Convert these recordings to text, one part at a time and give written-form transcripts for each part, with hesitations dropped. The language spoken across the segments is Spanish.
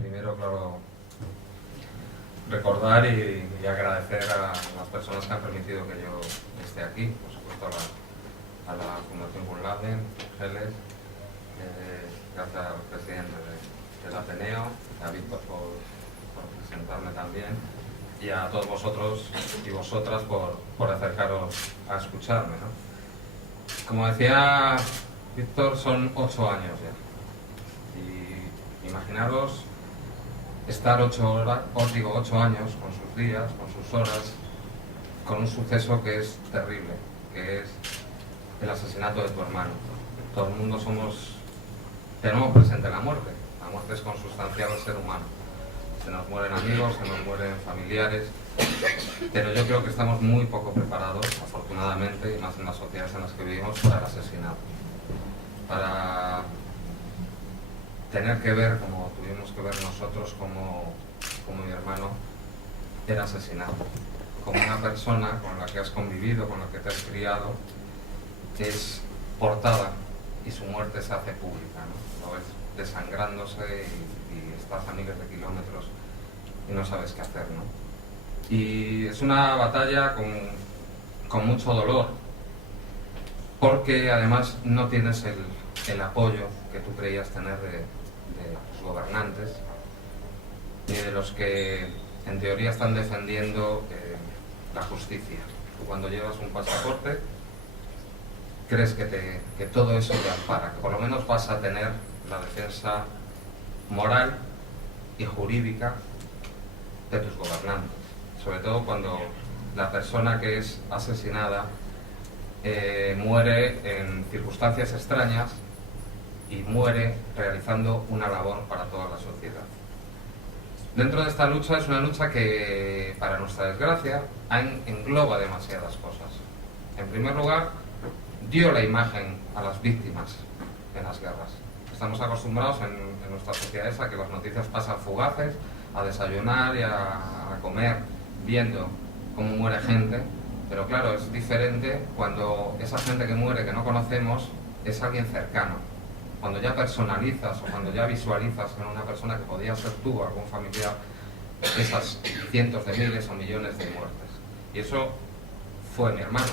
primero, claro, recordar y agradecer a las personas que han permitido que yo esté aquí, por supuesto a la Fundación Bin Laden, Geles, gracias al presidente del Ateneo, a Víctor por presentarme también, y a todos vosotros y vosotras por acercaros a escucharme, ¿no? Como decía Víctor, son 8 años ya, y imaginaros estar 8 años con sus días, con sus horas, con un suceso que es terrible, que es el asesinato de tu hermano. Todo el mundo tenemos presente la muerte. La muerte es consustancial al ser humano. Se nos mueren amigos, se nos mueren familiares, pero yo creo que estamos muy poco preparados, afortunadamente, y más en las sociedades en las que vivimos, para el asesinato. Para tener que ver, como tuvimos que ver nosotros, como mi hermano era asesinado, como una persona con la que has convivido, con la que te has criado, es portada y su muerte se hace pública, ¿no? Lo ves desangrándose y estás a miles de kilómetros y no sabes qué hacer, ¿no? Y es una batalla con mucho dolor, porque además no tienes el apoyo que tú creías tener de los gobernantes, ni de los que en teoría están defendiendo la justicia. Tú, cuando llevas un pasaporte, crees que todo eso te ampara, que por lo menos vas a tener la defensa moral y jurídica de tus gobernantes, sobre todo cuando la persona que es asesinada muere en circunstancias extrañas y muere realizando una labor para toda la sociedad. Dentro de esta lucha es una lucha que, para nuestra desgracia, engloba demasiadas cosas. En primer lugar, dio la imagen a las víctimas en las guerras. Estamos acostumbrados en nuestras sociedades a que las noticias pasan fugaces, a desayunar y a comer viendo cómo muere gente, pero claro, es diferente cuando esa gente que muere, que no conocemos, es alguien cercano. Cuando ya personalizas o cuando ya visualizas en una persona que podía ser tú, algún familiar, esas cientos de miles o millones de muertes. Y eso fue mi hermano.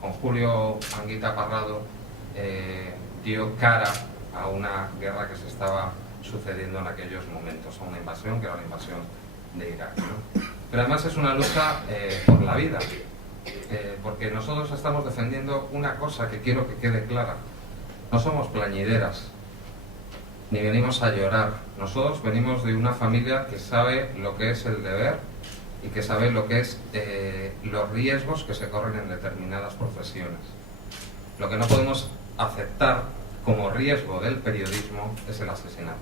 Con Julio Anguita Parrado, dio cara a una guerra que se estaba sucediendo en aquellos momentos, a una invasión que era la invasión de Irak, ¿no? Pero además es una lucha por la vida, porque nosotros estamos defendiendo una cosa que quiero que quede clara. No somos plañideras, ni venimos a llorar. Nosotros venimos de una familia que sabe lo que es el deber y que sabe lo que es los riesgos que se corren en determinadas profesiones. Lo que no podemos aceptar como riesgo del periodismo es el asesinato.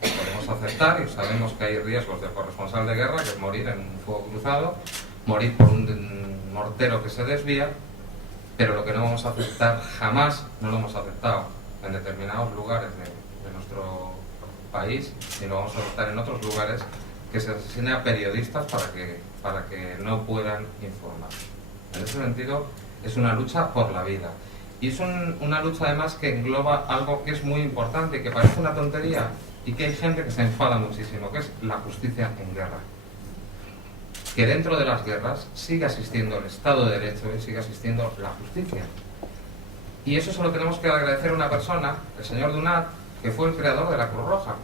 Podemos aceptar, y sabemos que hay riesgos del corresponsal de guerra, que es morir en un fuego cruzado, morir por un mortero que se desvía, pero lo que no vamos a aceptar jamás, no lo hemos aceptado en determinados lugares de nuestro país, ni lo vamos a aceptar en otros lugares, que se asesine a periodistas para que no puedan informar. En ese sentido, es una lucha por la vida. Y es una lucha además que engloba algo que es muy importante y que parece una tontería y que hay gente que se enfada muchísimo, que es la justicia en guerra. Que dentro de las guerras siga existiendo el Estado de Derecho y siga existiendo la justicia. Y eso se lo tenemos que agradecer a una persona, el señor Dunat, que fue el creador de la Cruz Roja,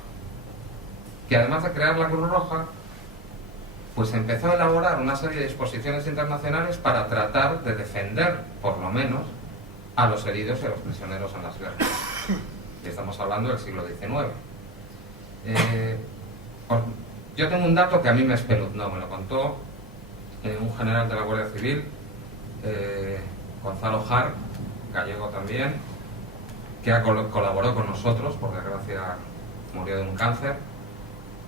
que además de crear la Cruz Roja, pues empezó a elaborar una serie de disposiciones internacionales para tratar de defender, por lo menos, a los heridos y a los prisioneros en las guerras. Y estamos hablando del siglo XIX. Yo tengo un dato que a mí me espeluznó, me lo contó un general de la Guardia Civil, Gonzalo Jar, gallego también, que colaboró con nosotros, por desgracia murió de un cáncer,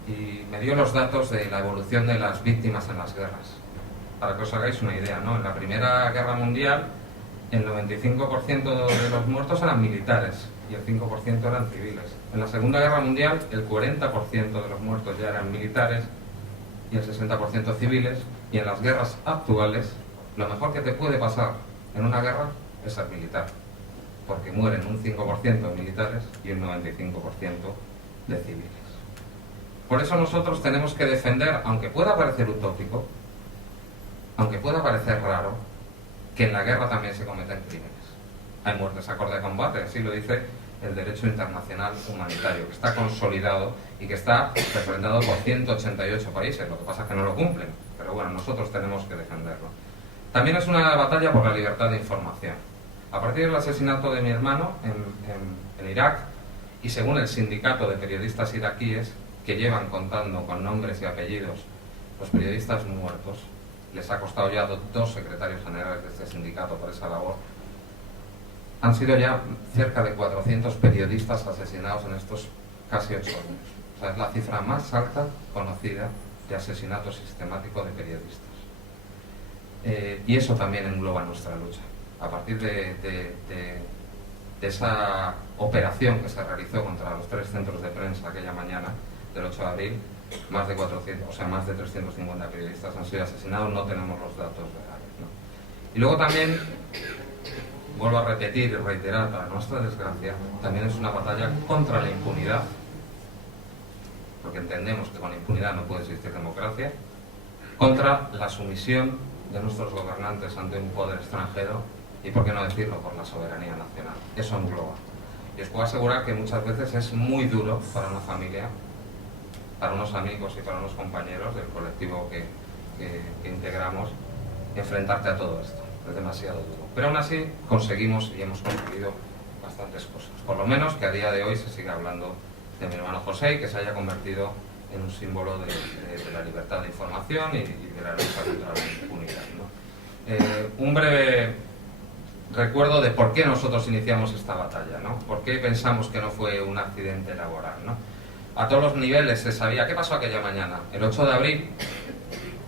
y me dio los datos de la evolución de las víctimas en las guerras. Para que os hagáis una idea, ¿no? En la Primera Guerra Mundial, el 95% de los muertos eran militares y el 5% eran civiles. En la Segunda Guerra Mundial, el 40% de los muertos ya eran militares y el 60% civiles. Y en las guerras actuales, lo mejor que te puede pasar en una guerra es ser militar, porque mueren un 5% de militares y un 95% de civiles. Por eso nosotros tenemos que defender, aunque pueda parecer utópico, aunque pueda parecer raro, que en la guerra también se cometen crímenes. Hay muertes acorde de combate, así lo dice el derecho internacional humanitario, que está consolidado y que está refrendado por 188 países. Lo que pasa es que no lo cumplen, pero bueno, nosotros tenemos que defenderlo. También es una batalla por la libertad de información. A partir del asesinato de mi hermano en Irak, y según el sindicato de periodistas iraquíes, que llevan contando con nombres y apellidos los periodistas muertos, les ha costado ya 2 secretarios generales de este sindicato por esa labor, han sido ya cerca de 400 periodistas asesinados en estos casi 8 años. O sea, es la cifra más alta conocida de asesinato sistemático de periodistas. Y eso también engloba nuestra lucha. A partir de esa operación que se realizó contra los 3 centros de prensa aquella mañana del 8 de abril, más de 350 periodistas han sido asesinados. No tenemos los datos reales, ¿no? Y luego también, vuelvo a repetir y reiterar, para nuestra desgracia, también es una batalla contra la impunidad, porque entendemos que con impunidad no puede existir democracia, contra la sumisión de nuestros gobernantes ante un poder extranjero y, por qué no decirlo, por la soberanía nacional. Eso engloba. Y os puedo asegurar que muchas veces es muy duro para una familia, para unos amigos y para unos compañeros del colectivo que integramos, enfrentarte a todo esto. Es demasiado duro. Pero aún así conseguimos y hemos conseguido bastantes cosas. Por lo menos que a día de hoy se siga hablando de mi hermano José y que se haya convertido en un símbolo de la libertad de información y de la lucha contra la impunidad, ¿no? Un breve recuerdo de por qué nosotros iniciamos esta batalla, ¿no? ¿Por qué pensamos que no fue un accidente laboral, ¿no? A todos los niveles se sabía. ¿Qué pasó aquella mañana? El 8 de abril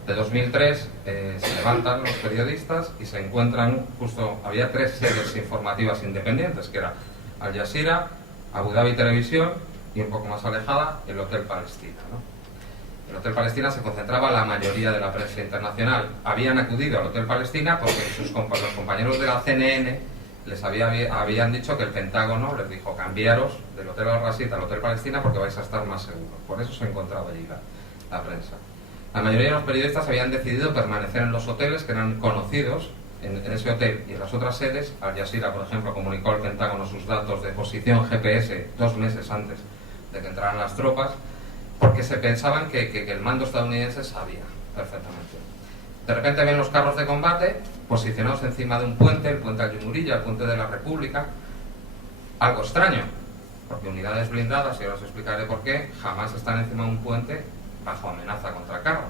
de 2003 se levantan los periodistas y se encuentran justo, había 3 sedes informativas independientes, que era Al Jazeera, Abu Dhabi Televisión y un poco más alejada el Hotel Palestina, ¿no? El Hotel Palestina se concentraba la mayoría de la prensa internacional. Habían acudido al Hotel Palestina porque los compañeros de la CNN les habían dicho que el Pentágono les dijo: cambiaros del Hotel Al-Rashid al Hotel Palestina porque vais a estar más seguros. Por eso se encontraba allí la prensa. La mayoría de los periodistas habían decidido permanecer en los hoteles que eran conocidos en ese hotel y en las otras sedes. Al Jazeera, por ejemplo, comunicó al Pentágono sus datos de posición GPS 2 meses antes de que entraran las tropas, porque se pensaban que el mando estadounidense sabía perfectamente. De repente ven los carros de combate posicionados encima de un puente, el puente Al-Yumuriyya, el puente de la República. Algo extraño, porque unidades blindadas, y ahora os explicaré por qué, jamás están encima de un puente bajo amenaza contra carro.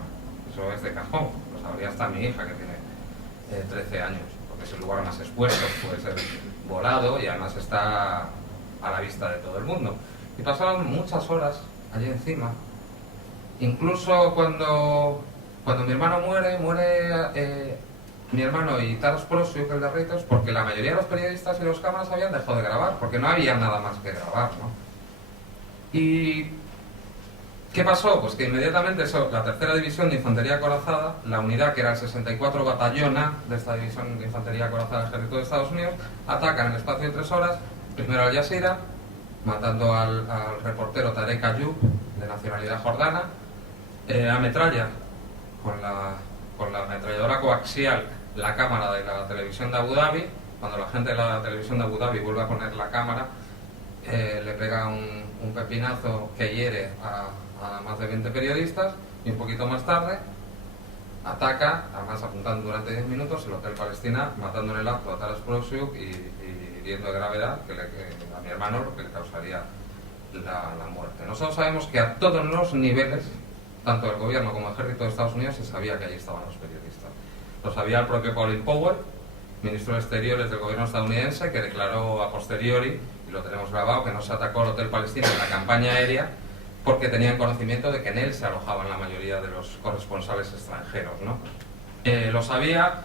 Eso es de cajón, lo sabría hasta mi hija, que tiene 13 años, porque es el lugar más expuesto, puede ser volado y además está a la vista de todo el mundo. Y pasaron muchas horas allí encima. Incluso cuando mi hermano muere mi hermano y Taras Prosiuk, el de Reuters, porque la mayoría de los periodistas y los cámaras habían dejado de grabar, porque no había nada más que grabar, ¿no? ¿Y qué pasó? Pues que inmediatamente la tercera división de infantería acorazada, la unidad que era el 64 Batallona de esta división de infantería acorazada del ejército de Estados Unidos, atacan en el espacio de 3 horas, primero al Jazeera, matando al reportero Tarek Ayoub, de nacionalidad jordana, ametralla con la ametralladora coaxial la cámara de la televisión de Abu Dhabi. Cuando la gente de la televisión de Abu Dhabi vuelve a poner la cámara, le pega un pepinazo que hiere a más de 20 periodistas, y un poquito más tarde ataca, además apuntando durante 10 minutos, el Hotel Palestina, matando en el acto a Taras Prosiuk y hiriendo de gravedad a mi hermano, lo que le causaría la muerte. Nosotros sabemos que a todos los niveles, tanto del gobierno como del ejército de Estados Unidos, se sabía que allí estaban los periodistas. Lo sabía el propio Colin Powell, ministro de Exteriores del gobierno estadounidense, que declaró a posteriori, y lo tenemos grabado, que no se atacó al Hotel Palestina en la campaña aérea porque tenían conocimiento de que en él se alojaban la mayoría de los corresponsales extranjeros, ¿no? Lo sabía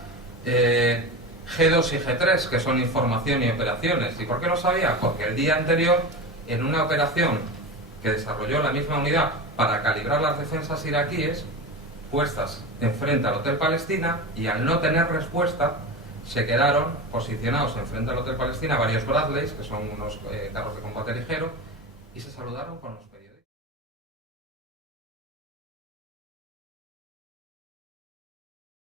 G2 y G3, que son información y operaciones. ¿Y por qué lo sabía? Porque el día anterior, en una operación que desarrolló la misma unidad para calibrar las defensas iraquíes puestas enfrente al Hotel Palestina, y al no tener respuesta se quedaron posicionados enfrente al Hotel Palestina varios Bradleys, que son unos carros de combate ligero, y se saludaron con los